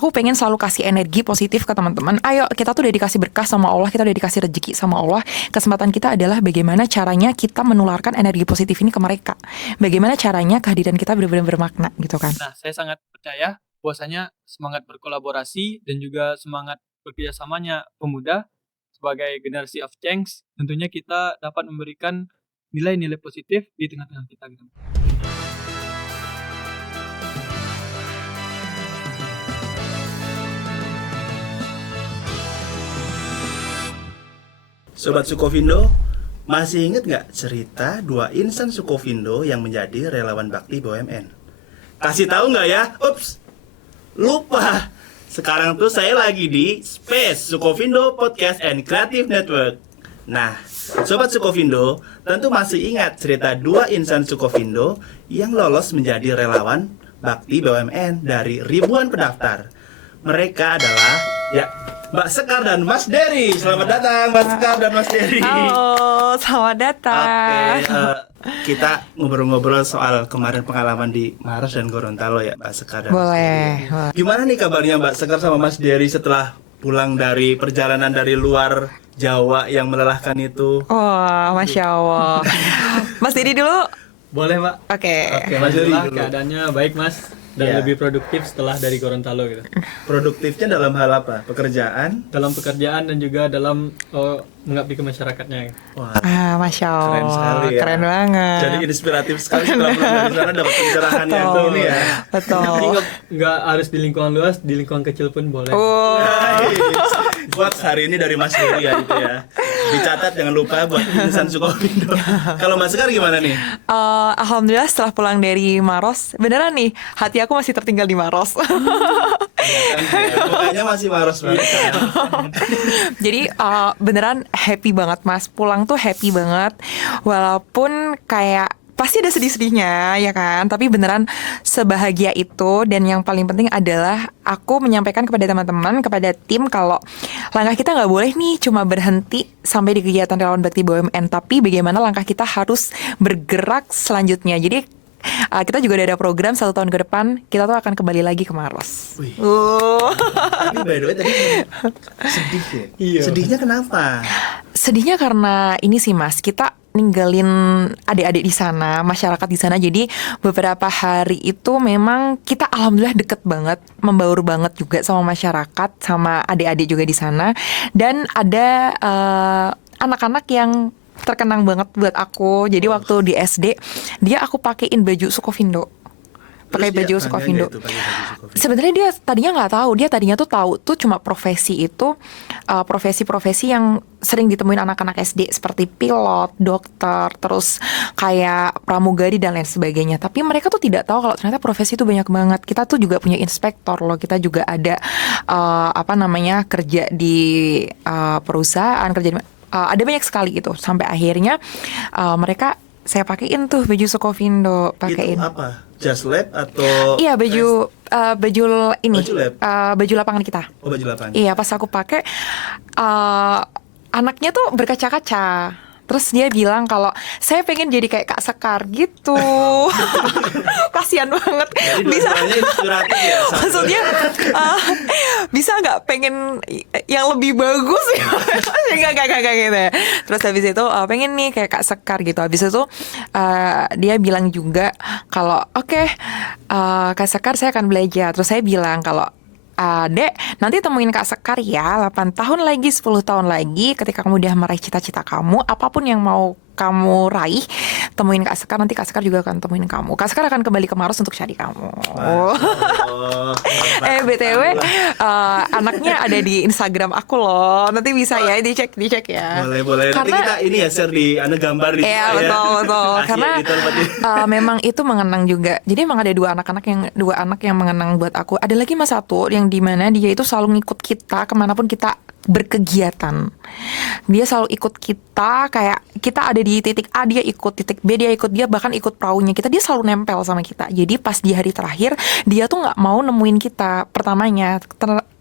aku pengen selalu kasih energi positif ke teman-teman. Ayo, kita tuh udah dikasih berkah sama Allah, kita udah dikasih rezeki sama Allah. Kesempatan kita adalah bagaimana caranya kita menularkan energi positif ini ke mereka. Bagaimana caranya kehadiran kita benar-benar bermakna gitu kan. Nah, saya sangat percaya bahwasanya semangat berkolaborasi dan juga semangat bekerjasamanya pemuda sebagai generasi of change, tentunya kita dapat memberikan nilai-nilai positif di tengah-tengah kita gitu. Sobat Sukovindo, masih inget nggak cerita 2 insan Sukovindo yang menjadi relawan bakti BUMN? Kasih tahu nggak ya? Ups, lupa. Sekarang tuh saya lagi di Space Sukovindo Podcast and Creative Network. Nah, Sobat Sukovindo, tentu masih ingat cerita 2 insan Sukovindo yang lolos menjadi relawan bakti BUMN dari ribuan pendaftar. Mereka adalah, ya, Mbak Sekar dan Mas Dery. Selamat datang Mbak Sekar dan Mas Dery. Halo, selamat datang. Oke, kita ngobrol-ngobrol soal kemarin pengalaman di Maros dan Gorontalo ya Mbak Sekar dan Mas Dery. Boleh. Gimana nih kabarnya Mbak Sekar sama Mas Dery setelah pulang dari perjalanan dari luar Jawa yang melelahkan itu? Wah, Masya Allah. Mas Didi dulu. Boleh, Mbak. Oke. Oke, Mas Dery Alhamdulillah dulu. keadaannya baik, Mas. Dan Iya. lebih produktif setelah dari Gorontalo gitu. Produktifnya dalam hal apa? Pekerjaan? Dalam pekerjaan dan juga dalam mengabdi ke masyarakatnya. Wah, Masya Allah. keren sekali ya. Keren banget. Jadi inspiratif sekali setelah pulang dari sana dapat pencerahan yang tuh ini ya. Betul. Tapi nggak harus di lingkungan luas, di lingkungan kecil pun boleh. Buat hari ini dari Mas Dery ya itu ya. Dicatat jangan lupa buat insan Sukovindo. Kalau Mas Sekar gimana nih? Alhamdulillah setelah pulang dari Maros, beneran nih hati aku masih tertinggal di Maros. Mukanya masih maros banget. Jadi beneran happy banget Mas. Pulang tuh happy banget. Walaupun kayak pasti ada sedih-sedihnya ya kan. Tapi beneran sebahagia itu. Dan yang paling penting adalah aku menyampaikan kepada teman-teman, kepada tim, kalau langkah kita gak boleh nih cuma berhenti sampai di kegiatan relawan bakti BUMN. Tapi bagaimana langkah kita harus bergerak selanjutnya. Jadi kita juga udah ada program 1 tahun ke depan kita tuh akan kembali lagi ke Maros. Wih. Tapi by the way tadi sedih ya? Iya. Sedihnya kenapa? Sedihnya karena ini sih Mas, kita ninggalin adik-adik di sana, masyarakat di sana. Jadi beberapa hari itu memang kita alhamdulillah deket banget, membaur banget juga sama masyarakat, sama adik-adik juga di sana. Dan ada anak-anak yang terkenang banget buat aku. Jadi waktu di SD dia aku pakein baju Sukovindo. Pakai Terus dia baju bangga Sukovindo. nggak itu pakai baju Sukovindo? Sebenarnya dia tadinya nggak tahu. Dia tadinya tuh tahu tuh cuma profesi itu profesi-profesi yang sering ditemuin anak-anak SD seperti pilot, dokter, terus kayak pramugari dan lain sebagainya. Tapi mereka tuh tidak tahu kalau ternyata profesi itu banyak banget. Kita tuh juga punya inspektor loh. Kita juga ada kerja di perusahaan, kerja di ada banyak sekali gitu. Sampai akhirnya mereka saya pakein tuh baju Sukovindo, pakein. Itu apa? Just lab atau? Iya baju ini Baju lab? baju lapangan kita. Oh, baju lapangan. Iya pas aku pakai anaknya tuh berkaca-kaca. Terus dia bilang kalau saya pengen jadi kayak Kak Sekar gitu. Kasian banget. Jadi Bisa dua-duanya inspiratif ya. maksudnya bisa nggak pengen yang lebih bagus ya? Nggak gitu ya. Terus habis itu pengen nih kayak Kak Sekar gitu. Habis itu dia bilang juga kalau oke, Kak Sekar saya akan belajar. Terus saya bilang kalau Dek, nanti temuin Kak Sekar ya 8 tahun lagi, 10 tahun lagi ketika kamu udah meraih cita-cita kamu, apapun yang mau kamu raih, temuin Kak Sekar, nanti Kak Sekar juga akan temuin kamu. Kak Sekar akan kembali ke Maros untuk cari kamu. Oh, BTW anaknya ada di Instagram aku loh. Nanti bisa ya dicek ya. boleh. Nanti kita ini ya share di gambar di Iya betul. Kasih Karena editor buat dia. memang itu mengenang juga. Jadi emang ada dua anak yang mengenang buat aku. Ada lagi Mas satu yang dimana dia itu selalu ngikut kita kemanapun kita berkegiatan. Dia selalu ikut kita, kayak kita ada di titik A dia ikut, titik B dia ikut, dia bahkan ikut perahunya kita, dia selalu nempel sama kita. Jadi pas di hari terakhir dia tuh nggak mau nemuin kita pertamanya.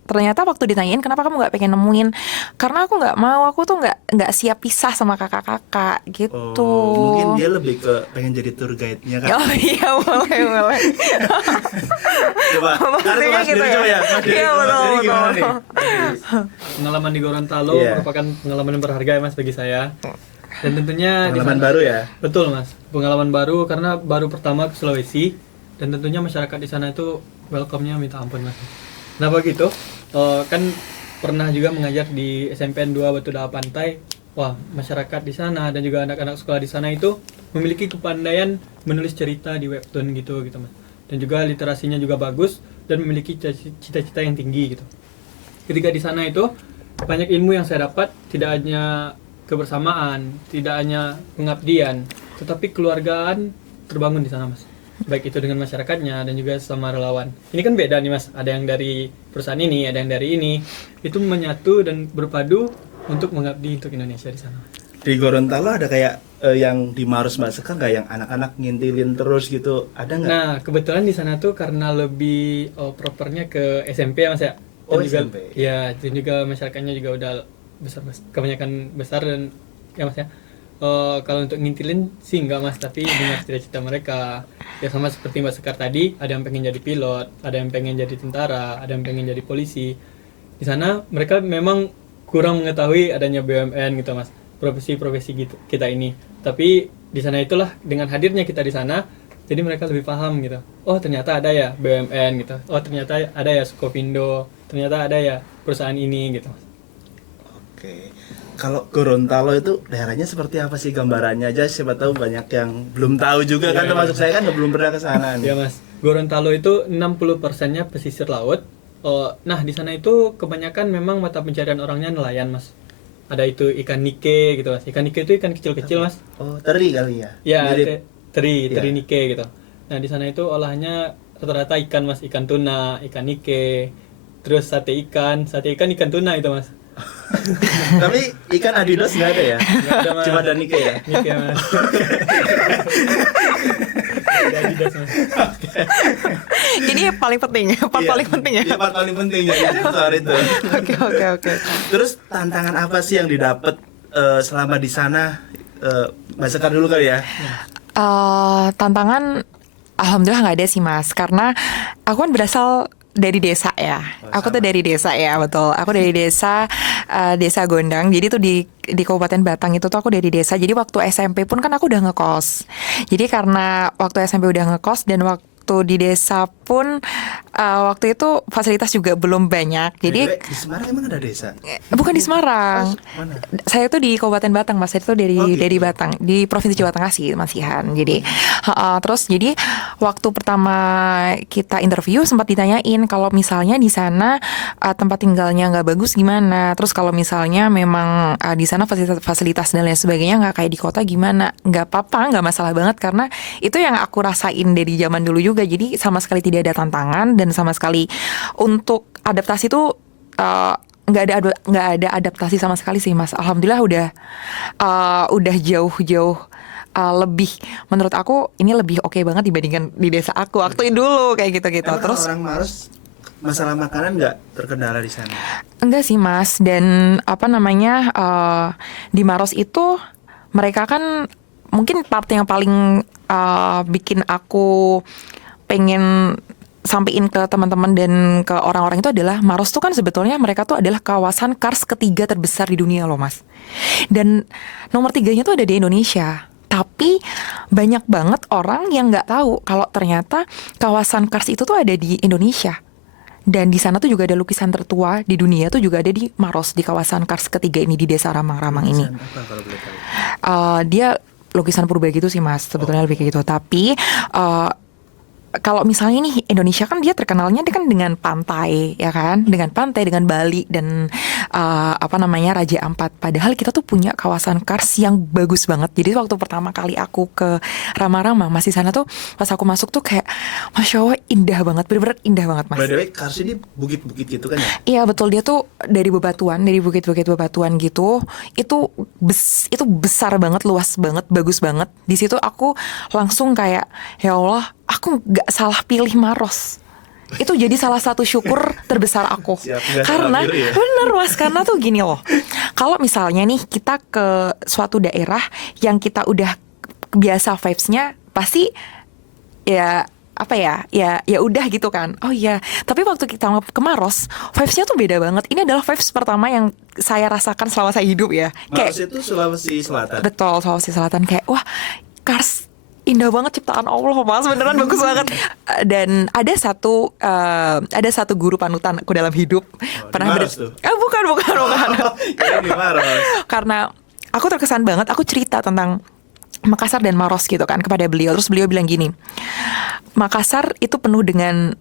ternyata waktu ditanyain kenapa kamu nggak pengen nemuin, karena aku nggak mau, aku tuh nggak siap pisah sama kakak-kakak gitu. Mungkin dia lebih ke pengen jadi tour guide-nya kan. Oh iya, boleh. Coba, karena Maksudnya Mas gitu Diri ya? coba ya. Mas Diri, Iya, Mas betul, Diri gimana betul. nih? Pengalaman di Gorontalo Iya. merupakan pengalaman yang berharga ya Mas bagi saya. Dan tentunya di Pengalaman sana- baru ya? Betul Mas, pengalaman baru karena baru pertama ke Sulawesi dan tentunya masyarakat di sana itu welcome-nya minta ampun Mas. Kenapa gitu? Kan pernah juga mengajar di SMPN 2 Batu Daha Pantai. Wah, masyarakat di sana dan juga anak-anak sekolah di sana itu memiliki kepandaian menulis cerita di webtoon gitu Mas. Dan juga literasinya juga bagus dan memiliki cita-cita yang tinggi gitu. Ketika di sana itu banyak ilmu yang saya dapat, tidak hanya kebersamaan, tidak hanya pengabdian, tetapi keluargaan terbangun di sana Mas. Baik itu dengan masyarakatnya dan juga sama relawan. Ini kan beda nih Mas, ada yang dari perusahaan ini, ada yang dari ini. Itu menyatu dan berpadu untuk mengabdi untuk Indonesia di sana. Di Gorontalo ada kayak yang di Maros Mbak Sekar nggak yang anak-anak ngintilin terus gitu, ada nggak? Nah, kebetulan di sana tuh karena lebih propernya ke SMP ya Mas ya. Dan Oh, juga, SMP. ya, dan juga masyarakatnya juga udah besar, kebanyakan besar dan ya Mas ya. Kalau untuk ngintilin sih enggak Mas, tapi dengar cita-cita mereka. Ya sama seperti Mbak Sekar tadi, ada yang pengen jadi pilot, ada yang pengen jadi tentara, ada yang pengen jadi polisi. Di sana mereka memang kurang mengetahui adanya BUMN gitu Mas, profesi-profesi gitu kita ini. Tapi di sana itulah dengan hadirnya kita di sana, jadi mereka lebih paham gitu. Oh ternyata ada ya BUMN gitu. Oh ternyata ada ya Sukovindo. Ternyata ada ya perusahaan ini gitu Mas. Oke. Kalau Gorontalo itu daerahnya seperti apa sih gambarannya aja? Siapa tahu banyak yang belum tahu juga kan, Iya, termasuk saya kan belum pernah ke sana Ya nih. Mas, Gorontalo itu 60%-nya pesisir laut. Nah di sana itu kebanyakan memang mata pencarian orangnya nelayan Mas. Ada itu ikan nike gitu Mas. Ikan nike itu ikan kecil-kecil Mas. Oh, teri kali ya? Ya, Mirip. teri Iya. nike gitu. Nah di sana itu olahannya rata-rata ikan Mas, ikan tuna, ikan nike, terus sate ikan ikan tuna itu Mas. Tapi ikan Adidas nggak ada ya? Nggak ada, Mas. Cuma ada Nike ya? Nike Mas. Ada Adidas, Mas. Ini paling penting, part Iya. paling penting ya. Iya, part paling penting ya soal itu. Oke. Terus tantangan apa sih yang didapat selama di sana? Mas Sekar dulu kali ya. Tantangan alhamdulillah nggak ada sih Mas, karena aku kan berasal dari desa ya. Aku tuh dari desa ya, betul. Aku dari desa desa Gondang. Jadi tuh di Kabupaten Batang itu tuh aku dari desa. Jadi waktu SMP pun kan aku udah ngekos. Jadi karena waktu SMP udah ngekos dan waktu di desa pun waktu itu fasilitas juga belum banyak. Jadi By the way, di Semarang emang ada desa? bukan di Semarang. Mana? Saya tuh di Kabupaten Batang, Mas. Saya tuh Oh, gitu. dari Batang, di Provinsi Jawa Tengah sih, Masihan. Jadi, terus jadi waktu pertama kita interview sempat ditanyain kalau misalnya di sana tempat tinggalnya nggak bagus gimana. Terus kalau misalnya memang di sana fasilitas dan lain sebagainya nggak kayak di kota gimana? Nggak apa-apa, nggak masalah banget karena itu yang aku rasain dari zaman dulu juga. Jadi sama sekali tidak ada tantangan dan sama sekali untuk adaptasi tuh nggak ada adaptasi sama sekali sih Mas. Alhamdulillah udah jauh-jauh lebih, menurut aku ini lebih oke banget dibandingkan di desa aku waktu dulu kayak gitu-gitu. Emang Terus orang Maros masalah makanan nggak terkendala di sana? enggak sih Mas, dan apa namanya di Maros itu mereka kan mungkin part yang paling bikin aku pengen sampein ke teman-teman dan ke orang-orang itu adalah Maros tuh kan sebetulnya mereka tuh adalah kawasan kars ketiga terbesar di dunia loh Mas. Dan nomor 3-nya tuh ada di Indonesia. Tapi banyak banget orang yang nggak tahu kalau ternyata kawasan kars itu tuh ada di Indonesia. Dan di sana tuh juga ada lukisan tertua di dunia tuh juga ada di Maros, di kawasan kars ketiga ini, di desa Ramang-Ramang ini. Lukisan apa kalau boleh tahu? Dia lukisan purba gitu sih Mas, sebetulnya lebih kayak gitu. Tapi kalau misalnya nih Indonesia kan dia terkenalnya dia kan dengan pantai ya kan, dengan pantai, dengan Bali dan apa namanya Raja Ampat. Padahal kita tuh punya kawasan kars yang bagus banget. Jadi waktu pertama kali aku ke Rama-Rama masih sana tuh pas aku masuk tuh kayak Masya Allah indah banget, bener-bener indah banget Mas. By the way, Kars ini bukit-bukit gitu kan ya? Iya betul, dia tuh dari bebatuan, dari bukit-bukit bebatuan gitu. Itu besar banget, luas banget, bagus banget. Di situ aku langsung kayak ya Allah, aku nggak salah pilih Maros. itu jadi salah satu syukur terbesar aku. Siap, nggak Karena salah diri ya? bener Mas, karena tuh gini loh. Kalau misalnya nih kita ke suatu daerah yang kita udah biasa vibes-nya, pasti ya apa ya udah gitu kan. Oh iya, tapi waktu kita ke Maros, vibes-nya tuh beda banget. Ini adalah vibes pertama yang saya rasakan selama saya hidup ya. Maros itu Sulawesi Selatan. Betul, Sulawesi Selatan, kayak wah, Kars indah banget ciptaan Allah Mas, beneran bagus banget. Dan ada satu guru panutan aku dalam hidup. Di Maros tuh? Bukan. Kayaknya di Maros. Karena aku terkesan banget, aku cerita tentang Makassar dan Maros gitu kan kepada beliau. Terus beliau bilang gini, Makassar itu penuh dengan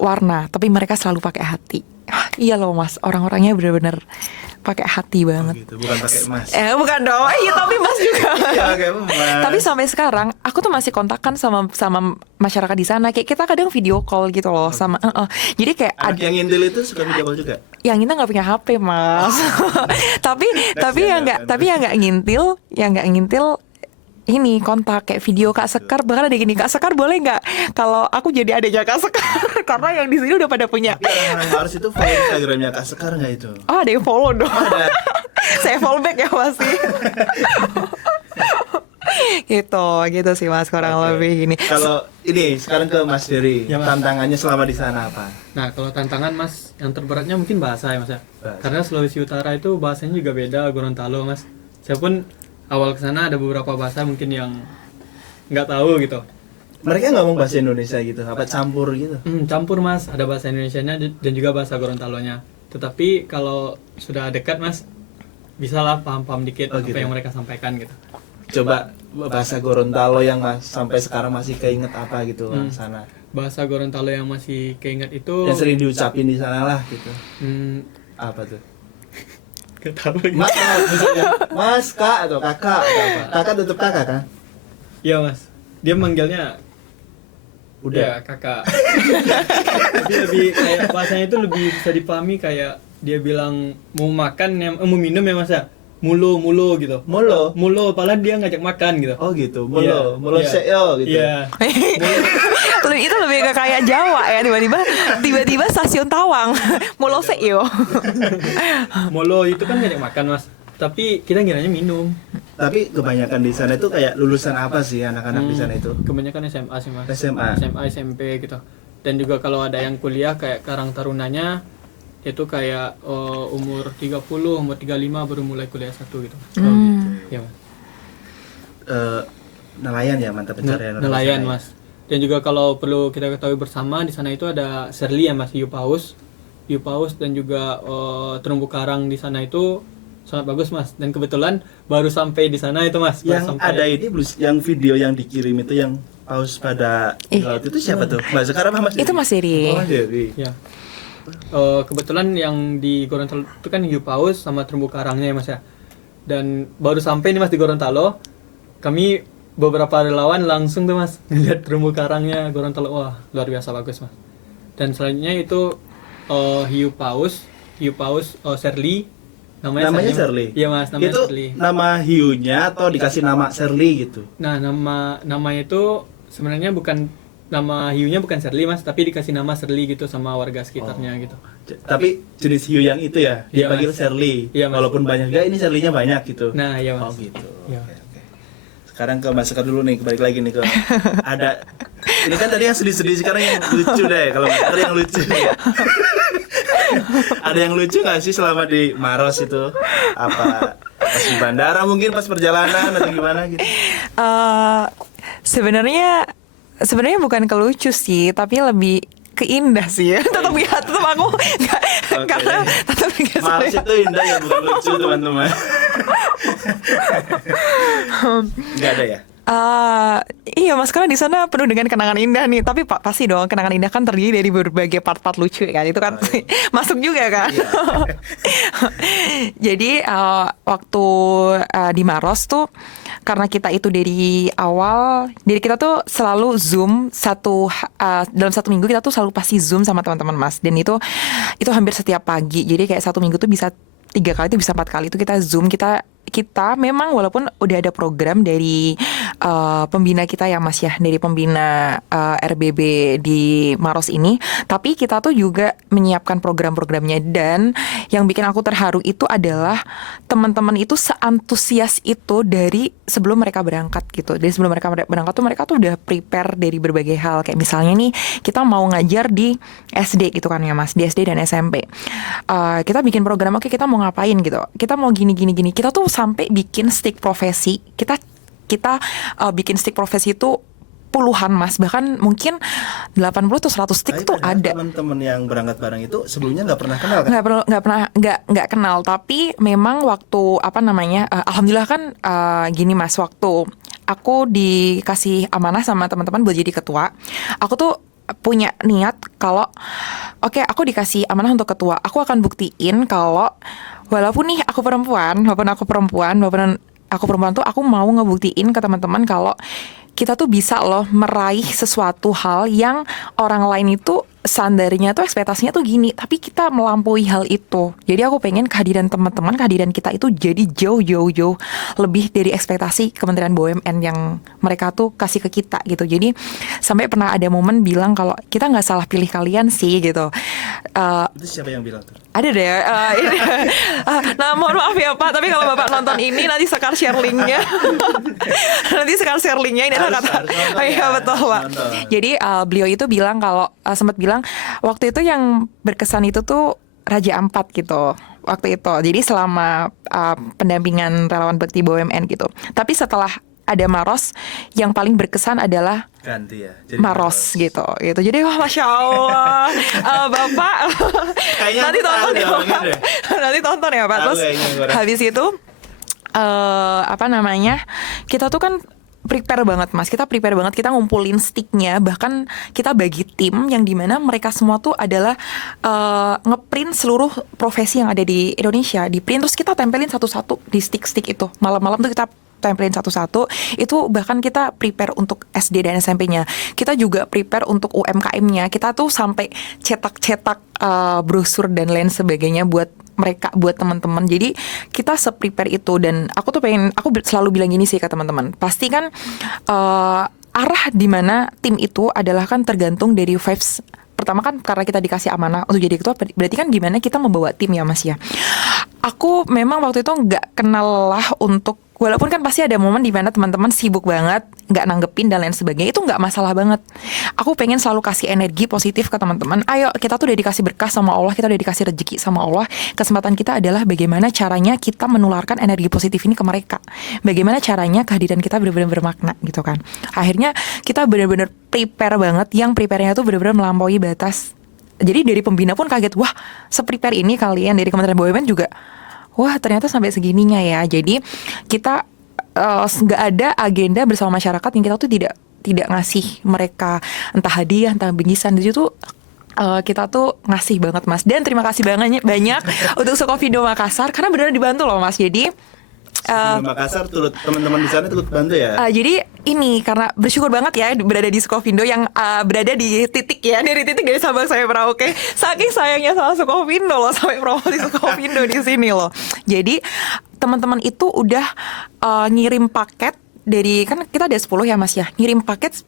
warna, tapi mereka selalu pakai hati. Iya loh Mas, orang-orangnya benar-benar pakai hati banget. Gitu, bukan pakai emas. Bukan dong. Iya, tapi Mas juga. Iya, pakai emas. Tapi sampai sekarang aku tuh masih kontakkan sama masyarakat di sana. Kayak kita kadang video call gitu loh sama. Jadi kayak Anak yang ngintil itu suka video call juga. yang kita nggak punya HP Mas. tapi yang nggak ngintil ini kontak kayak video Kak Sekar, bahkan ada gini, Kak Sekar boleh nggak kalau aku jadi adiknya Kak Sekar karena yang di sini udah pada punya. Tapi orang-orang Maros itu follow Instagramnya Kak Sekar nggak itu? Oh, ada yang follow dong. Ada. Saya follow back ya pasti. gitu sih Mas, kurang Oke. lebih gini. Kalau ini sekarang ke Mas Dery, Ya, Mas. tantangannya selama di sana apa? Nah, kalau tantangan Mas, yang terberatnya mungkin bahasa ya Mas ya. Bahasa. Karena Sulawesi Utara itu bahasanya juga beda, Gorontalo Mas. Saya pun awal kesana ada beberapa bahasa mungkin yang nggak tahu gitu. Mereka ngomong bahasa Indonesia gitu, apa campur gitu? Campur Mas, ada bahasa Indonesianya dan juga bahasa Gorontalonya. Tetapi kalau sudah dekat Mas, bisalah paham-paham dikit Oh, apa gitu. yang mereka sampaikan gitu. Coba bahasa Gorontalo yang sampai sekarang masih keinget apa gitu orang sana. Bahasa Gorontalo yang masih keinget itu Yang sering diucapin di sana lah gitu. Apa tuh? nggak tahu lagi. Mas, misalnya, Mas, Kak atau Kakak atau apa? Kakak tutup Kakak kan? Iya Mas, dia manggilnya Udah. ya kakak. Tapi lebih kayak bahasanya itu lebih bisa dipahami, kayak dia bilang mau makan mau minum ya Mas ya, mulo gitu. Molo. Padahal dia ngajak makan gitu. Oh gitu. Iya, Molo iya. seo gitu. Iya. Itu lebih ke kayak Jawa ya, tiba-tiba stasiun Tawang. Mulose yo. Molo itu kan ngajak makan Mas, tapi kita ngiranya minum. Tapi kebanyakan di sana itu kayak lulusan apa sih anak-anak di sana itu? Kebanyakan SMA sih Mas. SMA. SMP gitu. Dan juga kalau ada yang kuliah kayak Karang Tarunanya itu kayak umur 30, umur 35 baru mulai kuliah 1 gitu. Oh gitu. Ya Mas. Nelayan ya, mantap pencarian orang Nelayan sana ya. Mas. Dan juga kalau perlu kita ketahui bersama, di sana itu ada Serli ya Mas, hiu paus dan juga terumbu karang di sana itu sangat bagus Mas. Dan kebetulan baru sampai di sana itu Mas. Baru Yang sampai. ada ini yang video yang dikirim itu yang paus pada di laut itu siapa tuh? Mbak sekarang Mas Dery? Itu Mas Dery. Oh, Mas Dery. Ya. Kebetulan yang di Gorontalo itu kan hiu paus sama terumbu karangnya ya Mas ya. Dan baru sampai nih Mas di Gorontalo, kami beberapa relawan langsung tuh Mas ngeliat terumbu karangnya Gorontalo. Wah, luar biasa bagus Mas. Dan selanjutnya itu hiu paus Serli. Namanya Serli? Iya Mas, namanya Itu Serli. nama hiunya atau dikasih nama Serli gitu? Nah, namanya itu sebenarnya bukan, nama hiunya bukan Serli Mas, tapi dikasih nama Serli gitu sama warga sekitarnya gitu. Tapi jenis hiu yang itu ya Iya, dipanggil Mas. Serli. Iya, Mas. Walaupun banyak juga ini Serlinya banyak gitu. Nah, iya Oh Mas. gitu. Iya. Oke. Sekarang ke Mas Sekar dulu nih, balik lagi nih ke ada ini kan tadi yang sedih-sedih, sekarang yang lucu deh. Kalau Mas Sekar yang lucu. Ada yang lucu nggak sih selama di Maros itu? Apa pas di bandara mungkin, pas perjalanan atau gimana gitu? Sebenarnya bukan kelucu sih, tapi lebih keindah sih ya. Tetap aku nggak, Oke. karena tetap Maros itu indah ya, bukan lucu teman-teman. Nggak ada ya? Iya Mas, karena di sana penuh dengan kenangan indah nih. Tapi pasti dong, kenangan indah kan terdiri dari berbagai part-part lucu kan. Itu kan masuk juga kan. Jadi waktu di Maros tuh, karena kita itu dari awal, jadi kita tuh selalu Zoom dalam 1 minggu kita tuh selalu pasti Zoom sama teman-teman Mas. Dan itu hampir setiap pagi. Jadi kayak 1 minggu tuh bisa 3 kali, itu bisa 4 kali itu kita Zoom, kita kita memang walaupun udah ada program dari pembina kita ya Mas ya, dari pembina RBB di Maros ini, tapi kita tuh juga menyiapkan program-programnya. Dan yang bikin aku terharu itu adalah teman-teman itu seantusias itu dari sebelum mereka berangkat gitu. Dari sebelum mereka berangkat tuh mereka tuh udah prepare dari berbagai hal. Kayak misalnya nih, kita mau ngajar di SD gitu kan ya Mas, di SD dan SMP. Kita bikin program, oke kita mau ngapain gitu, kita mau gini. Kita tuh sampai bikin stick profesi. Kita bikin stick profesi itu puluhan Mas, bahkan mungkin 80 atau 100 stick Tapi tuh padahal ada. teman-teman yang berangkat bareng itu sebelumnya nggak pernah kenal kan? Nggak kenal, tapi memang waktu alhamdulillah kan gini Mas, waktu aku dikasih amanah sama teman-teman buat jadi ketua, aku tuh punya niat kalau oke, aku dikasih amanah untuk ketua, aku akan buktiin kalau walaupun aku perempuan tuh aku mau ngebuktiin ke teman-teman kalau kita tuh bisa loh meraih sesuatu hal yang orang lain itu standarnya tuh ekspektasinya tuh gini, tapi kita melampaui hal itu. Jadi aku pengen kehadiran teman-teman, kehadiran kita itu jadi jauh lebih dari ekspektasi Kementerian BUMN yang mereka tuh kasih ke kita gitu. Jadi sampai pernah ada momen bilang kalau kita nggak salah pilih kalian sih gitu. Itu siapa yang bilang tuh? Ada deh. Nah mohon maaf ya Pak, tapi kalau Bapak nonton ini nanti Sekar share linknya. Nanti Sekar share linknya, ini adalah kata. Harus nonton Oh iya ya, betul harus Pak. nonton. Jadi beliau itu bilang kalau sempat bilang waktu itu yang berkesan itu tuh Raja Ampat gitu waktu itu. Jadi selama pendampingan relawan bakti BUMN gitu. Tapi setelah ada Maros, yang paling berkesan adalah Ganti ya. Jadi Maros gitu. Jadi wah masya Allah, Bapak Kayaknya nanti aku tahu tonton deh ya orangnya Pak. deh. Nanti tonton ya Pak. Tahu Terus kayaknya orang. habis itu kita tuh kan prepare banget Mas, kita prepare banget, kita ngumpulin sticknya, bahkan kita bagi tim yang dimana mereka semua tuh adalah ngeprint seluruh profesi yang ada di Indonesia, di print terus kita tempelin satu-satu di stick-stick itu, malam-malam tuh kita tempelin satu-satu. Itu bahkan kita prepare untuk SD dan SMP-nya, kita juga prepare untuk UMKM-nya, kita tuh sampai cetak-cetak brosur dan lain sebagainya buat mereka, buat teman-teman. Jadi kita se-prepare itu. Dan aku selalu bilang gini sih ke teman-teman, pasti kan arah dimana tim itu adalah kan tergantung dari vibes. Pertama kan karena kita dikasih amanah untuk jadi ketua, berarti kan gimana kita membawa tim ya Mas ya. Aku memang waktu itu nggak kenal lah untuk, walaupun kan pasti ada momen di mana teman-teman sibuk banget, nggak nanggepin dan lain sebagainya, itu nggak masalah banget. Aku pengen selalu kasih energi positif ke teman-teman. Ayo, kita tuh udah dikasih berkah sama Allah, kita udah dikasih rezeki sama Allah. Kesempatan kita adalah bagaimana caranya kita menularkan energi positif ini ke mereka. Bagaimana caranya kehadiran kita benar-benar bermakna gitu kan. Akhirnya kita benar-benar prepare banget, yang prepare-nya tuh benar-benar melampaui batas. Jadi dari pembina pun kaget, wah se-prepare ini kalian. Dari Kementerian BUMN juga, wah ternyata sampai segininya ya. Jadi kita nggak ada agenda bersama masyarakat yang kita tuh tidak ngasih mereka entah hadiah, entah bingkisan. Di situ kita tuh ngasih banget Mas. Dan terima kasih banyak untuk Sukovindo Makassar karena benar dibantu loh Mas. Jadi Sebelum Makassar turut teman-teman di sana turut bantu ya. jadi ini karena bersyukur banget ya berada di Sukovindo yang berada di titik ya, dari Sabang sampai Merauke. Saking sayangnya sama Sukovindo loh, sampai promosi Sukovindo di sini loh. Jadi teman-teman itu udah ngirim paket dari, kan kita ada 10 ya Mas ya, ngirim paket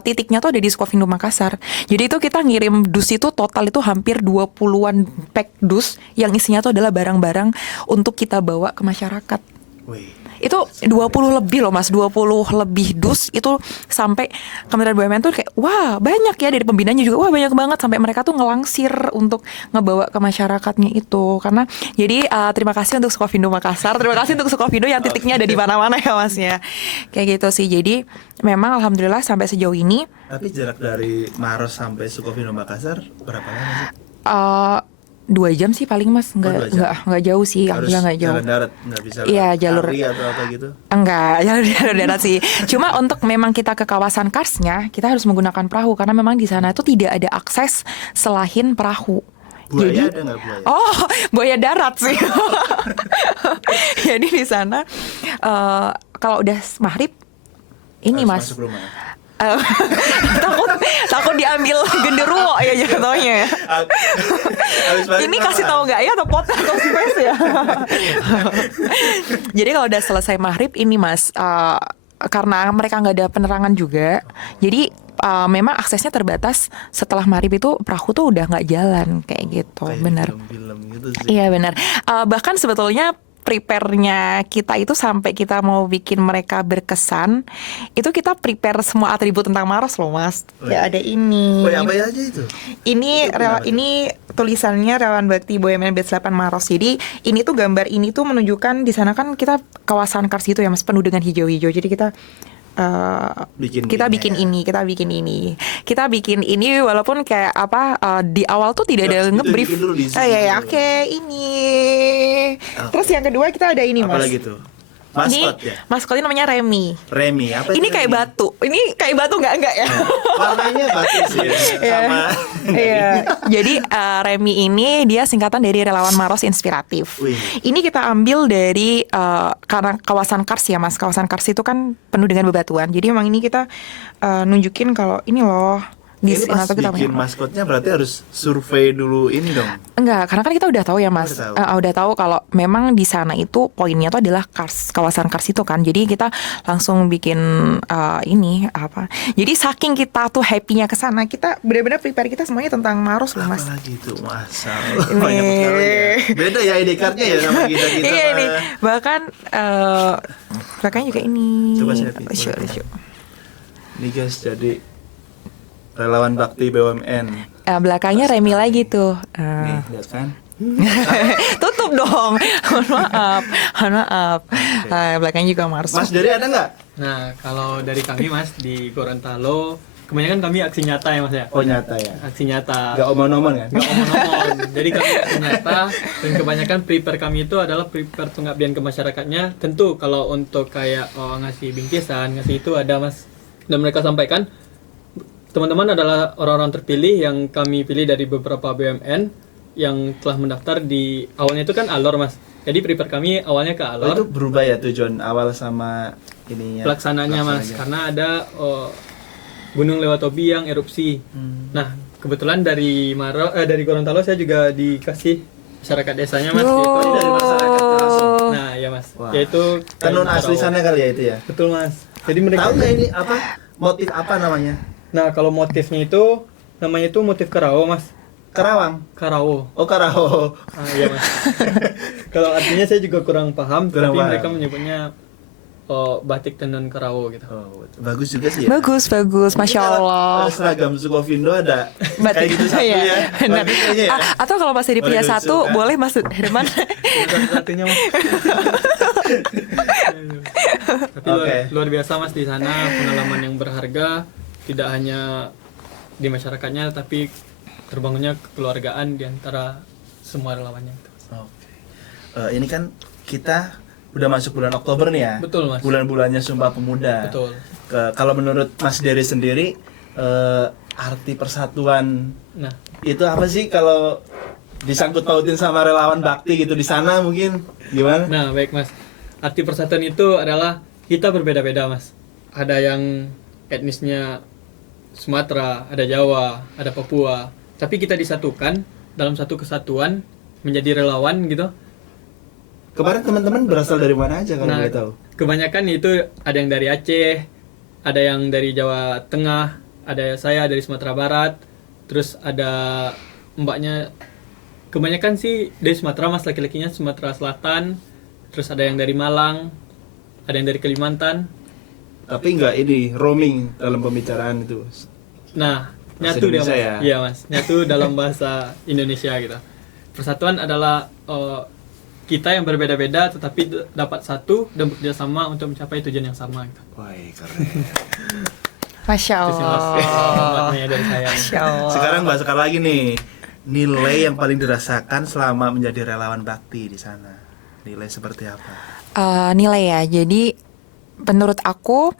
titiknya tuh ada di Sukovindo Makassar. Jadi itu kita ngirim dus itu total itu hampir 20-an pack dus yang isinya tuh adalah barang-barang untuk kita bawa ke masyarakat. Wih. Itu 20 lebih loh Mas, 20 lebih dus itu sampai Kementerian BUMN tuh kayak wah banyak ya, dari pembinanya juga wah banyak banget, sampai mereka tuh ngelangsir untuk ngebawa ke masyarakatnya itu. Karena jadi terima kasih untuk Sukovindo Makassar, terima kasih untuk Sukovindo yang titiknya ada di mana-mana ya Mas ya. Kayak gitu sih. Jadi memang alhamdulillah sampai sejauh ini Tapi jarak dari Maros sampai Sukovindo Makassar berapa lama sih? 2 jam sih paling Mas, Oh, 2 jam. nggak jauh sih, Harus alhamdulillah nggak jauh. jalan darat, nggak bisa Iya, jalur. lari atau apa gitu. Enggak, jalur darat sih. Cuma untuk memang kita ke kawasan Karsnya, kita harus menggunakan perahu karena memang di sana itu tidak ada akses selain perahu. Buaya ada nggak buaya? Oh, buaya darat sih. Jadi di sana kalau udah maghrib ini Harus Mas, masuk rumah. takut diambil genderuwo ya jatuhnya ya. Habis balik Ini kasih tahu nggak ya atau podcast atau space ya? Jadi kalau udah selesai maghrib ini Mas, karena mereka nggak ada penerangan juga, jadi memang aksesnya terbatas. Setelah maghrib itu perahu tuh udah nggak jalan kayak gitu, Kayak benar. film-film gitu sih. Iya benar. Bahkan sebetulnya prepare-nya kita itu sampai kita mau bikin mereka berkesan, itu kita prepare semua atribut tentang Maros loh Mas. Oh, Ya iya. ada ini. Oh, apa aja itu? Ini Itu kenapa tuh? ini tulisannya Relawan Bakti BUMN Batch 8 Maros. Jadi ini tuh gambar ini tuh menunjukkan di sana kan kita kawasan kars gitu ya Mas, penuh dengan hijau-hijau. Jadi kita Bikin kita ini bikin ya. ini, kita bikin ini walaupun kayak apa di awal tuh tidak ada Itu ngebrief. bikin dulu di situ Ya dulu. oke ini. Oh. Terus yang kedua kita ada ini Apa Mas. lagi tuh? Ini Maskot ya? maskotnya namanya Remy. Remy, apa itu Ini kayak Remy? batu. Ini kayak batu nggak ya? Warnanya batu sih ya. Sama. Iya. Jadi Remy ini dia singkatan dari Relawan Maros Inspiratif. Wih. Ini kita ambil dari karena kawasan kars ya Mas. Kawasan kars itu kan penuh dengan bebatuan. Jadi emang ini kita nunjukin kalau ini loh di Ini pas atau kita bikin punya. maskotnya berarti harus survei dulu ini dong. Enggak, karena kan kita udah tahu ya Mas. Udah tahu. Udah tahu kalau memang di sana itu poinnya tuh adalah kars, kawasan kars itu kan. Jadi kita langsung bikin ini apa. Jadi saking kita tuh happy-nya ke sana, kita benar-benar prepare kita semuanya tentang Maros loh Mas. Apalagi itu masa Ini. banyak sekali ya. Beda ya ID cardnya ya sama kita Iya mah. nih, bahkan juga ini. Coba saya pilih. Lucu, lucu. Nih guys, jadi Relawan Bakti BUMN. Belakangnya Remy lagi tuh. Nih, lihat kan? Tutup dong. Mohon maaf. Belakangnya juga Mars. Mas Dery ada nggak? Nah, kalau dari kami Mas di Gorontalo, kebanyakan kami aksi nyata ya Mas ya. Oh nyata ya. Aksi nyata. Nggak omong-omong kan? Nggak omong-omong. Jadi kami aksi nyata dan kebanyakan prepare kami itu adalah prepare pengabdian ke masyarakatnya. Tentu kalau untuk kayak ngasih bingkisan, ngasih itu ada Mas. Dan mereka sampaikan teman-teman adalah orang-orang terpilih yang kami pilih dari beberapa BUMN yang telah mendaftar di awalnya itu kan Alor Mas. Jadi prepare kami awalnya ke Oh, Alor. itu berubah ya tujuan awal sama ininya. Pelaksananya Mas, karena ada Gunung Lewatobi yang erupsi. Nah, kebetulan dari dari Gorontalo saya juga dikasih masyarakat desanya Mas. Oh. Yaitu Dari masyarakat langsung. Nah, ya Mas. Wah. Yaitu Tenun asli Karawa. sana kali ya itu ya. Betul Mas. Jadi mereka Tahu nggak ini apa motif apa namanya? Nah, kalau motifnya itu namanya itu motif Karawa Mas. Kerawang. Karawo. Oh Karaho. Iya Mas. Kalau artinya saya juga kurang paham, Kurang tapi paham. mereka menyebutnya batik tenun Karawo gitu. Oh, bagus juga sih ya. Bagus, Masya Ini kalau Allah. seragam Sukovindo ada Batik. kayak gitu satu Iya, ya. benar. Bagus kayaknya ya. Atau kalau Mas Edi punya Boleh satu, lucu, kan? boleh Mas Herman. Satunya Mas. Tapi Oke. luar biasa Mas di sana, pengalaman yang berharga tidak hanya di masyarakatnya tapi terbangunnya kekeluargaan di antara semua relawannya itu. Oke. Ini kan kita udah masuk bulan Oktober nih ya. Betul, Mas. Bulan-bulannya Sumpah Pemuda. Betul. Kalau menurut Mas Dery sendiri arti persatuan Nah, itu apa sih kalau disangkut pautin sama relawan bakti gitu di sana mungkin gimana? nah baik Mas. Arti persatuan itu adalah kita berbeda-beda Mas. Ada yang etnisnya Sumatera, ada Jawa, ada Papua. Tapi kita disatukan dalam satu kesatuan menjadi relawan gitu. Kemarin teman-teman berasal dari mana aja kalau Nah, boleh tahu? kebanyakan itu ada yang dari Aceh, ada yang dari Jawa Tengah, ada saya dari Sumatera Barat, terus ada mbaknya kebanyakan sih dari Sumatera Mas, laki-lakinya Sumatera Selatan, terus ada yang dari Malang, ada yang dari Kalimantan. Tapi nggak ini roaming dalam pembicaraan itu. Nah, Bahasa nyatu dia Mas. Indonesia ya? Iya Mas, nyatu dalam bahasa Indonesia gitu. Persatuan adalah kita yang berbeda-beda tetapi dapat satu dan bekerja sama untuk mencapai tujuan yang sama gitu. Wah, keren. Masya Itu sih Mas, Allah. maknanya dari saya. Masya Allah. Sekarang bahas sekali lagi nih. Nilai yang paling dirasakan selama menjadi relawan bakti di sana. Nilai seperti apa? Nilai ya. Jadi menurut aku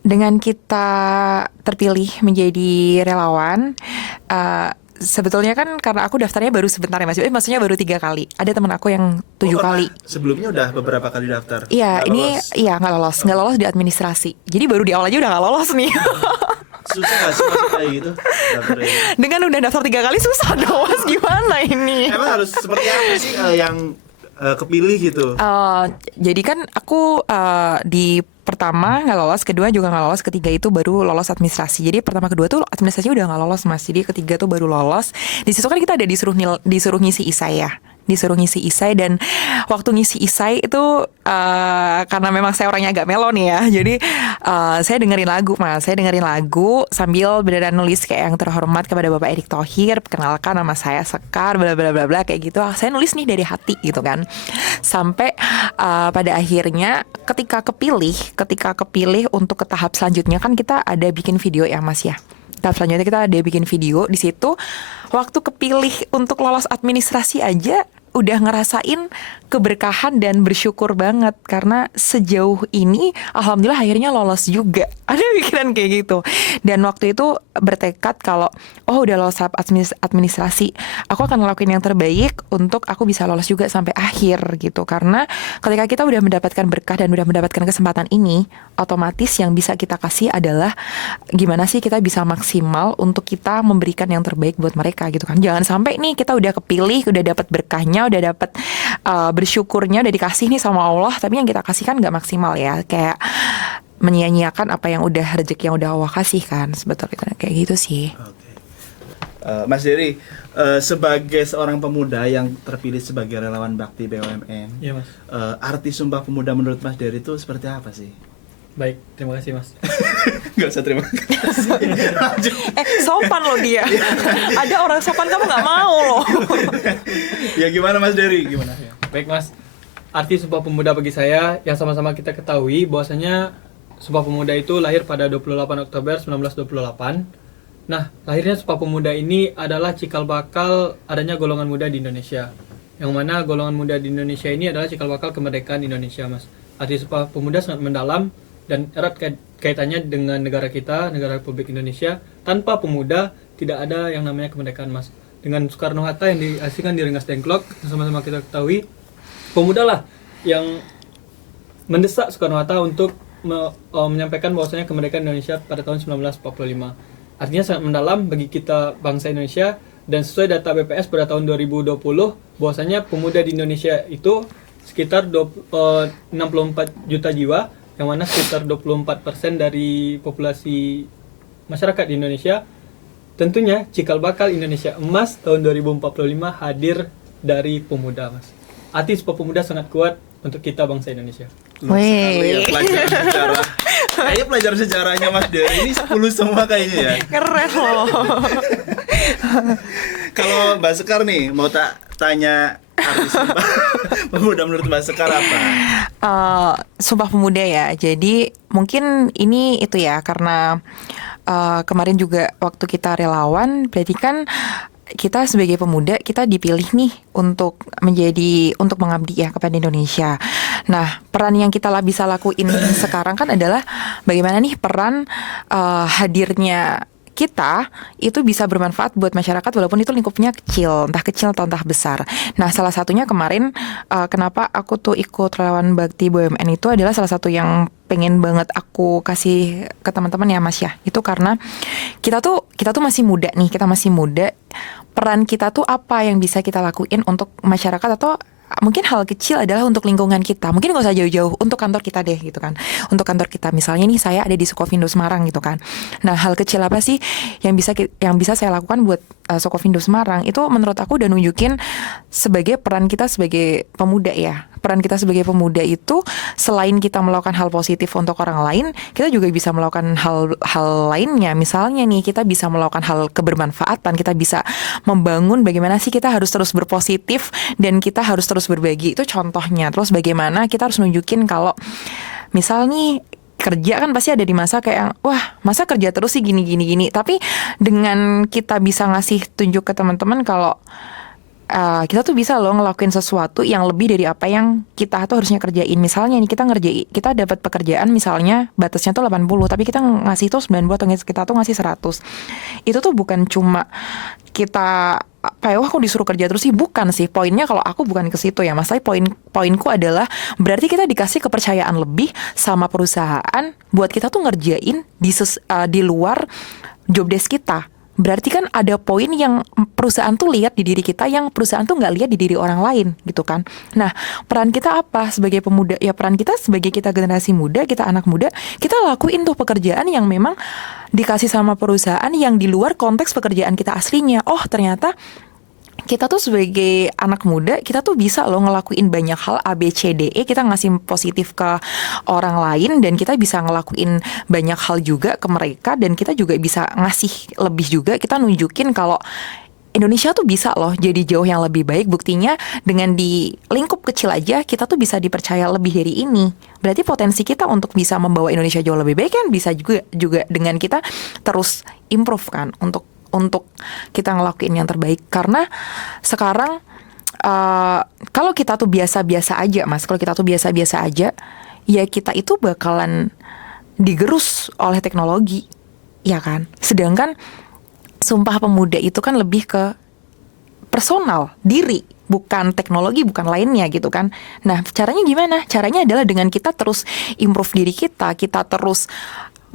dengan kita terpilih menjadi relawan, sebetulnya kan karena aku daftarnya baru sebentar ya Mas. Maksudnya baru 3 kali. Ada teman aku yang 7 kali. Sebelumnya udah beberapa kali daftar. Iya, Nggak ini lolos. iya nggak lolos di administrasi. Jadi baru di awal aja udah nggak lolos nih. Susah nggak sih masuk kayak gitu? Daftarnya? Dengan udah daftar 3 kali susah dong Mas, gimana ini? Emang harus seperti apa sih yang kepilih gitu? Jadi kan aku di pertama nggak lolos, kedua juga nggak lolos, ketiga itu baru lolos administrasi. Jadi pertama kedua tuh administrasi udah nggak lolos Mas. Jadi ketiga tuh baru lolos. Di situ kan kita ada disuruh ngisi isai ya. Disuruh ngisi isai, dan waktu ngisi isai itu karena memang saya orangnya agak melo nih ya. Jadi saya dengerin lagu Mas. Saya dengerin lagu sambil beneran nulis kayak yang terhormat kepada Bapak Erick Thohir, perkenalkan nama saya Sekar, bla bla bla bla kayak gitu. Saya nulis nih dari hati gitu kan. Sampai pada akhirnya ketika kepilih untuk ke tahap selanjutnya kan kita ada bikin video ya Mas ya. Tahap selanjutnya kita ada bikin video di situ. Waktu kepilih untuk lolos administrasi aja udah ngerasain keberkahan dan bersyukur banget karena sejauh ini alhamdulillah akhirnya lolos juga. Ada pikiran kayak gitu. Dan waktu itu bertekad kalau udah lolos tahap administrasi, aku akan ngelakuin yang terbaik untuk aku bisa lolos juga sampai akhir gitu. Karena ketika kita udah mendapatkan berkah dan udah mendapatkan kesempatan ini, otomatis yang bisa kita kasih adalah gimana sih kita bisa maksimal untuk kita memberikan yang terbaik buat mereka gitu kan. Jangan sampai nih kita udah kepilih, udah dapat berkahnya, udah dapat bersyukurnya, udah dikasih nih sama Allah, tapi yang kita kasih kan gak maksimal ya, kayak menyia-nyiakan apa yang udah rezeki yang udah Allah kasih kan, sebetulnya kayak gitu sih. Oke. Mas Dery, sebagai seorang pemuda yang terpilih sebagai relawan bakti BUMN, Iya Mas. arti Sumpah Pemuda menurut Mas Dery itu seperti apa sih? Baik, terima kasih Mas. Gak usah terima kasih. Lanjut. Sopan loh dia. Ada orang sopan kamu gak mau loh. Ya gimana Mas Dery? Gimana? Baik Mas, arti Sumpah Pemuda bagi saya yang sama-sama kita ketahui bahwasanya Sumpah Pemuda itu lahir pada 28 Oktober 1928. Nah, lahirnya Sumpah Pemuda ini adalah cikal bakal adanya golongan muda di Indonesia. Yang mana golongan muda di Indonesia ini adalah cikal bakal kemerdekaan Indonesia Mas. Arti Sumpah Pemuda sangat mendalam dan erat kaitannya dengan negara kita, negara Republik Indonesia. Tanpa pemuda tidak ada yang namanya kemerdekaan Mas. Dengan Soekarno-Hatta yang diasingkan di Rengas Dengklok, sama-sama kita ketahui, pemuda lah yang mendesak Soekarno-Hatta untuk menyampaikan bahwasanya kemerdekaan Indonesia pada tahun 1945. Artinya sangat mendalam bagi kita bangsa Indonesia, dan sesuai data BPS pada tahun 2020 bahwasanya pemuda di Indonesia itu sekitar 64 juta jiwa, yang mana sekitar 24% dari populasi masyarakat di Indonesia. Tentunya cikal bakal Indonesia Emas tahun 2045 hadir dari pemuda Mas. Arti Sumpah Pemuda sangat kuat untuk kita bangsa Indonesia. Sekali ya, pelajaran sejarah. Kayaknya pelajaran sejarahnya Mas Dery ini 10 semua kayaknya ya. Keren loh. Kalau Mbak Sekar nih mau tanya arti Sumpah Pemuda menurut Mbak Sekar apa? Sumpah Pemuda ya. Jadi mungkin ini itu ya karena kemarin juga waktu kita relawan, berarti kan kita sebagai pemuda kita dipilih nih untuk mengabdi ya kepada Indonesia. Nah, peran yang kita bisa lakuin sekarang kan adalah bagaimana nih peran hadirnya kita itu bisa bermanfaat buat masyarakat walaupun itu lingkupnya kecil atau entah besar. Nah, salah satunya kemarin kenapa aku tuh ikut relawan bakti BUMN itu adalah salah satu yang pengen banget aku kasih ke teman-teman ya Mas ya. Itu karena kita tuh masih muda nih, kita masih muda. Peran kita tuh apa yang bisa kita lakuin untuk masyarakat, atau mungkin hal kecil adalah untuk lingkungan kita. Mungkin gak usah jauh-jauh, untuk kantor kita deh gitu kan. Untuk kantor kita, misalnya nih saya ada di Sukovindo Semarang gitu kan. Nah, hal kecil apa sih yang bisa saya lakukan buat Sukovindo Semarang? Itu menurut aku udah nunjukin sebagai peran kita sebagai pemuda ya. Peran kita sebagai pemuda itu selain kita melakukan hal positif untuk orang lain, kita juga bisa melakukan hal lainnya. Misalnya nih kita bisa melakukan hal kebermanfaatan, kita bisa membangun bagaimana sih kita harus terus berpositif dan kita harus terus berbagi. Itu contohnya. Terus bagaimana kita harus nunjukin kalau misal nih kerja kan pasti ada di masa kayak wah masa kerja terus sih gini. Tapi dengan kita bisa ngasih tunjuk ke teman-teman kalau kita tuh bisa loh ngelakuin sesuatu yang lebih dari apa yang kita tuh harusnya kerjain. Misalnya nih kita dapat pekerjaan misalnya batasnya tuh 80, tapi kita ngasih tuh 90 atau kita tuh ngasih 100. Itu tuh bukan cuma kita apa ya, wah aku disuruh kerja terus sih, bukan sih. Poinnya kalau aku bukan ke situ ya. Masalah poinku adalah berarti kita dikasih kepercayaan lebih sama perusahaan buat kita tuh ngerjain di luar job desk kita. Berarti kan ada poin yang perusahaan tuh lihat di diri kita yang perusahaan tuh nggak lihat di diri orang lain gitu kan. Nah, peran kita apa sebagai pemuda? Ya peran kita sebagai kita generasi muda, kita anak muda, kita lakuin tuh pekerjaan yang memang dikasih sama perusahaan yang di luar konteks pekerjaan kita aslinya. Oh, ternyata kita tuh sebagai anak muda, kita tuh bisa loh ngelakuin banyak hal A, B, C, D, E. Kita ngasih positif ke orang lain dan kita bisa ngelakuin banyak hal juga ke mereka. Dan kita juga bisa ngasih lebih juga. Kita nunjukin kalau Indonesia tuh bisa loh jadi jauh yang lebih baik. Buktinya dengan di lingkup kecil aja kita tuh bisa dipercaya lebih dari ini. Berarti potensi kita untuk bisa membawa Indonesia jauh lebih baik kan bisa juga dengan kita terus improve kan untuk kita ngelakuin yang terbaik. Karena sekarang kalau kita tuh biasa-biasa aja Mas, kalau kita tuh biasa-biasa aja, ya kita itu bakalan digerus oleh teknologi, ya kan. Sedangkan Sumpah Pemuda itu kan lebih ke personal, diri, bukan teknologi, bukan lainnya gitu kan. Nah, caranya gimana? Caranya adalah dengan kita terus improve diri kita terus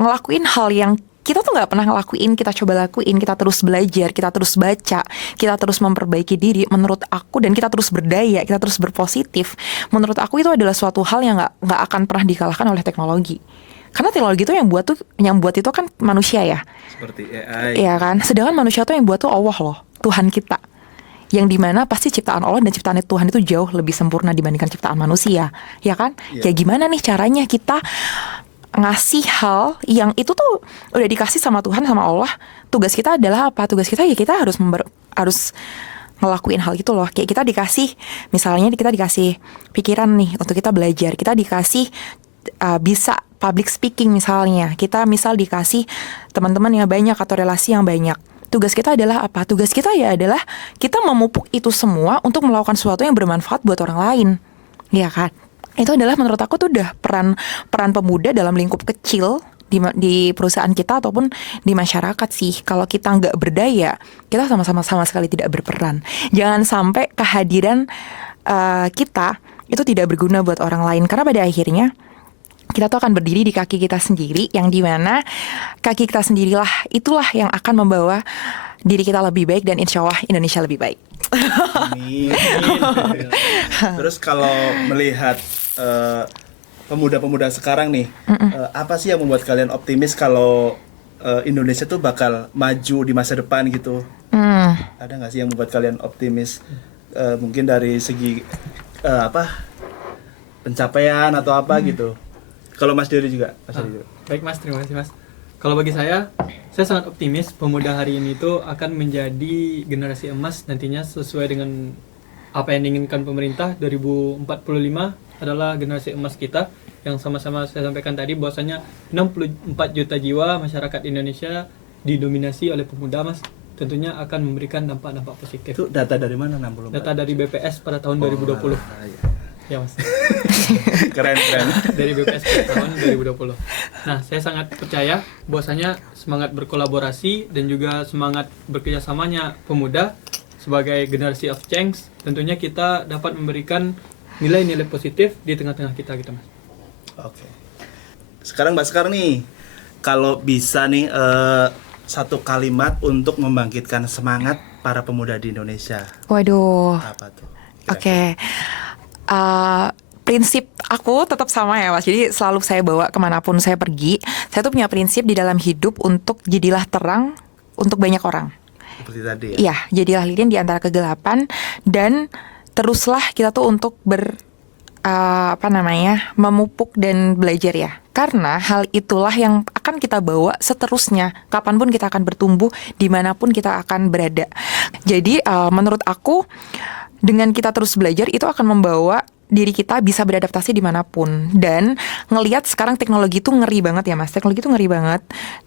ngelakuin hal yang kita tuh nggak pernah ngelakuin, kita coba lakuin, kita terus belajar, kita terus baca, kita terus memperbaiki diri. Menurut aku, dan kita terus berdaya, kita terus berpositif. Menurut aku itu adalah suatu hal yang nggak akan pernah dikalahkan oleh teknologi. Karena teknologi itu yang buat itu kan manusia ya. Seperti AI. Iya kan. Sedangkan manusia tuh yang buat tuh Allah loh, Tuhan kita. Yang dimana pasti ciptaan Allah dan ciptaan Tuhan itu jauh lebih sempurna dibandingkan ciptaan manusia, ya kan? Iya. Ya gimana nih caranya kita ngasih hal yang itu tuh udah dikasih sama Tuhan, sama Allah. Tugas kita adalah apa? Tugas kita ya kita harus ngelakuin hal itu loh. Kayak kita dikasih, misalnya kita dikasih pikiran nih untuk kita belajar. Kita dikasih bisa public speaking misalnya. Kita misal dikasih teman-teman yang banyak atau relasi yang banyak. Tugas kita adalah apa? Tugas kita ya adalah kita memupuk itu semua untuk melakukan sesuatu yang bermanfaat buat orang lain. Ya kan? Itu adalah menurut aku tuh udah peran pemuda dalam lingkup kecil di perusahaan kita ataupun di masyarakat sih. Kalau kita nggak berdaya, kita sama sekali tidak berperan. Jangan sampai kehadiran kita itu tidak berguna buat orang lain. Karena pada akhirnya kita tuh akan berdiri di kaki kita sendiri, yang dimana kaki kita sendirilah itulah yang akan membawa diri kita lebih baik dan insya Allah Indonesia lebih baik. Amin. Terus kalau melihat pemuda-pemuda sekarang nih, apa sih yang membuat kalian optimis kalau Indonesia tuh bakal maju di masa depan gitu? Ada nggak sih yang membuat kalian optimis? Mungkin dari segi pencapaian atau apa gitu? Kalau Mas Dery juga, Baik Mas, terima kasih Mas. Kalau bagi saya sangat optimis pemuda hari ini itu akan menjadi generasi emas nantinya sesuai dengan apa yang diinginkan pemerintah. 2045 adalah generasi emas kita yang sama-sama saya sampaikan tadi bahwasanya 64 juta jiwa masyarakat Indonesia didominasi oleh pemuda Mas. Tentunya akan memberikan dampak-dampak positif. Itu data dari mana 64? Data dari BPS pada tahun 2020. Ya Mas. Keren. Dari BPS pada tahun 2020. Nah, saya sangat percaya bahwasanya semangat berkolaborasi dan juga semangat bekerjasamanya pemuda sebagai generasi of change, tentunya kita dapat memberikan nilai-nilai positif di tengah-tengah kita gitu Mas. Oke. Sekarang Mbak Sekar nih, kalau bisa nih satu kalimat untuk membangkitkan semangat para pemuda di Indonesia. Waduh. Apa tuh? Oke. Prinsip aku tetap sama ya Mas. Jadi selalu saya bawa kemanapun saya pergi. Saya tuh punya prinsip di dalam hidup untuk jadilah terang untuk banyak orang. Seperti tadi ya? Iya, jadilah lilin di antara kegelapan. Dan teruslah kita tuh untuk memupuk dan belajar ya. Karena hal itulah yang akan kita bawa seterusnya. Kapanpun kita akan bertumbuh, dimanapun kita akan berada. Jadi menurut aku dengan kita terus belajar itu akan membawa diri kita bisa beradaptasi dimanapun. Dan ngelihat sekarang teknologi itu ngeri banget ya Mas. Teknologi itu ngeri banget.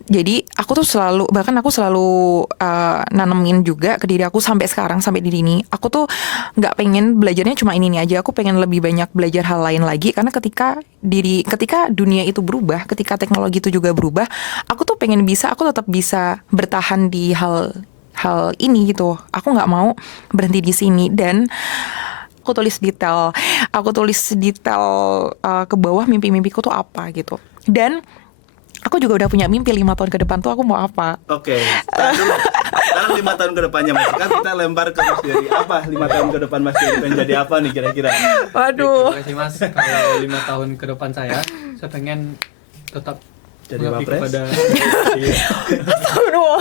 Jadi aku tuh selalu, bahkan aku selalu nanemin juga ke diri aku sampai sekarang, sampai diri ini. Aku tuh nggak pengen belajarnya cuma ini aja. Aku pengen lebih banyak belajar hal lain lagi. Karena ketika dunia itu berubah, ketika teknologi itu juga berubah, aku tuh pengen aku tetap bisa bertahan di hal ini gitu. Aku nggak mau berhenti di sini. Dan aku tulis detail ke bawah mimpi-mimpiku tuh apa gitu. Dan aku juga udah punya mimpi 5 tahun ke depan tuh aku mau apa. Oke, tahan dulu. Sekarang 5 tahun ke depannya Mas, kan kita lempar ke Mas Dery. Apa 5 tahun ke depan Mas Dery pengen jadi apa nih kira-kira? Waduh. Terima kasih Mas. Kalau 5 tahun ke depan saya pengen tetap Jadi mengabdi wapres? kepada Aduh.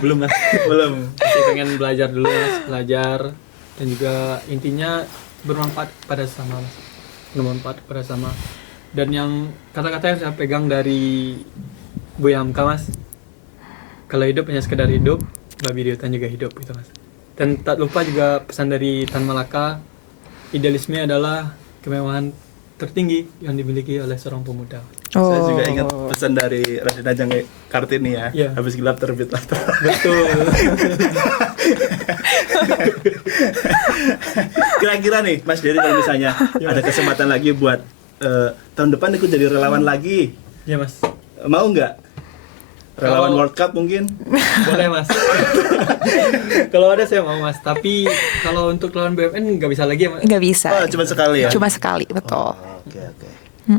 Belum Mas, belum. Masih pengen belajar dulu Mas, belajar dan juga intinya bermanfaat pada sesama Mas. Bermanfaat pada sama. Dan yang kata-kata yang saya pegang dari Bu Hamka Mas, kalau hidup hanya sekedar hidup, babi Diutan juga hidup gitu Mas. Dan tak lupa juga pesan dari Tan Malaka, idealisme adalah kemewahan tertinggi yang dimiliki oleh seorang pemuda. Saya juga ingat pesan dari Raden Ajeng Kartini ya. Iya. Habis gelap terbitlah terang. Betul. Kira-kira nih Mas Dery kalau misalnya ada kesempatan lagi buat tahun depan ikut jadi relawan lagi, Ya Mas. mau nggak? Relawan Kalau- World Cup mungkin? Boleh Mas. Kalau ada saya mau Mas, tapi kalau untuk lawan BUMN nggak bisa lagi ya Mas. Nggak bisa. Oh, cuma sekali ya? Cuma sekali, betul. Oke, oke.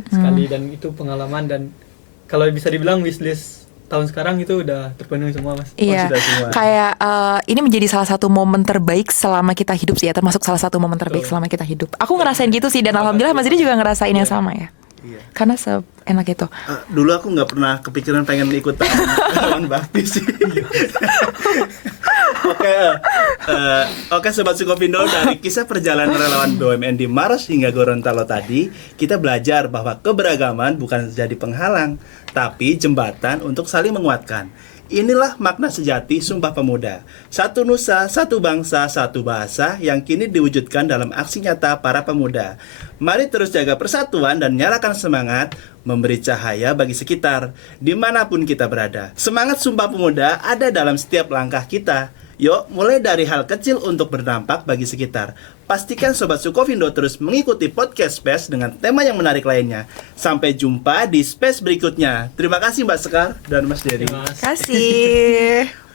Sekali, dan itu pengalaman, dan kalau bisa dibilang wishlist tahun sekarang itu udah terpenuhi semua Mas. Iya, sudah semua. kayak ini menjadi salah satu momen terbaik selama kita hidup sih ya, termasuk salah satu momen terbaik selama kita hidup. Aku ngerasain gitu sih, dan alhamdulillah Mas Didi juga ngerasain yang sama ya. Iya. Karena seenak itu. Dulu aku nggak pernah kepikiran pengen ikutan relawan bakti sih. Oke, Sobat Sukovindo, dari kisah perjalanan relawan BUMN di Maros hingga Gorontalo tadi, kita belajar bahwa keberagaman bukan jadi penghalang, tapi jembatan untuk saling menguatkan. Inilah makna sejati Sumpah Pemuda. Satu nusa, satu bangsa, satu bahasa yang kini diwujudkan dalam aksi nyata para pemuda. Mari terus jaga persatuan dan nyalakan semangat, memberi cahaya bagi sekitar, dimanapun kita berada. Semangat Sumpah Pemuda ada dalam setiap langkah kita. Yuk, mulai dari hal kecil untuk berdampak bagi sekitar. Pastikan Sobat Sukovindo terus mengikuti podcast Space dengan tema yang menarik lainnya. Sampai jumpa di Space berikutnya. Terima kasih Mbak Sekar dan Mas Dery. Terima kasih. Kasih.